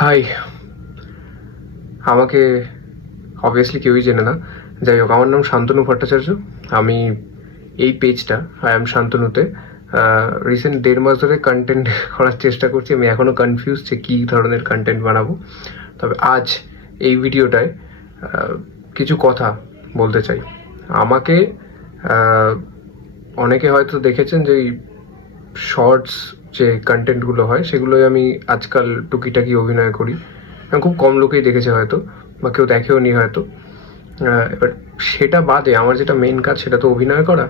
High, আমাকে obviously কেউই চেনে না। যাই হোক, আমার নাম শান্তনু ভট্টাচার্য। আমি এই পেজটা আই এম শান্তনুতে রিসেন্ট 1.5 মাস ধরে কন্টেন্ট করার চেষ্টা করছি। আমি এখনও কনফিউজ যে কী ধরনের কন্টেন্ট বানাবো। তবে আজ এই ভিডিওটায় কিছু কথা বলতে চাই। আমাকে অনেকে হয়তো দেখেছেন যে এই শর্টস যে কন্টেন্টগুলো হয় সেগুলোই আমি আজকাল টুকিটাকি অভিনয় করি। খুব কম লোকেই দেখেছে হয়তো, বা কেউ দেখেও নি হয়তো। এবার সেটা বাদে আমার যেটা মেন কাজ সেটা তো অভিনয় করা।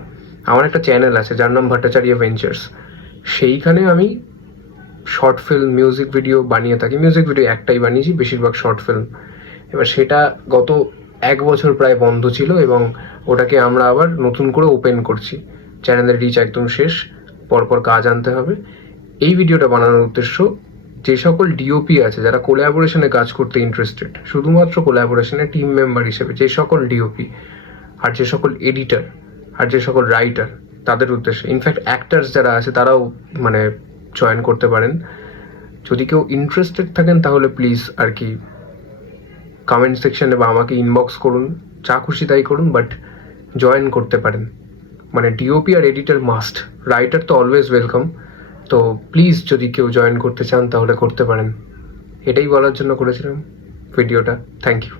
আমার একটা চ্যানেল আছে যার নাম ভট্টাচার্য ভেঞ্চার্স। সেইখানে আমি শর্ট ফিল্ম, মিউজিক ভিডিও বানিয়ে থাকি। মিউজিক ভিডিও একটাই বানিয়েছি, বেশিরভাগ শর্ট ফিল্ম। এবার সেটা গত 1 বছর প্রায় বন্ধ ছিল এবং ওটাকে আমরা আবার নতুন করে ওপেন করছি। চ্যানেলের রিচ একদম শেষ, পরপর কাজ আনতে হবে। এই ভিডিওটা বানানোর উদ্দেশ্য, যে সকল ডিওপি আছে যারা কোলাবোরেশনে কাজ করতে ইন্টারেস্টেড, শুধুমাত্র কোলাবোরেশনে টিম মেম্বার হিসেবে, যে সকল ডিওপি আর যে সকল এডিটার আর যে সকল রাইটার, তাদের উদ্দেশ্যে। ইনফ্যাক্ট অ্যাক্টার্স যারা আছে তারাও মানে জয়েন করতে পারেন। যদি কেউ ইন্টারেস্টেড থাকেন তাহলে প্লিজ আর কি কমেন্ট সেকশনে বা আমাকে ইনবক্স করুন, যা খুশি তাই করুন, বাট জয়েন করতে পারেন। মানে ডিওপি আর এডিটার মাস্ট, রাইটার তো অলওয়েজ ওয়েলকাম। তো প্লিজ যদি কেউ জয়েন করতে চান তাহলে করতে পারেন। এটাই বলার জন্য করেছিলাম ভিডিওটা। Thank you.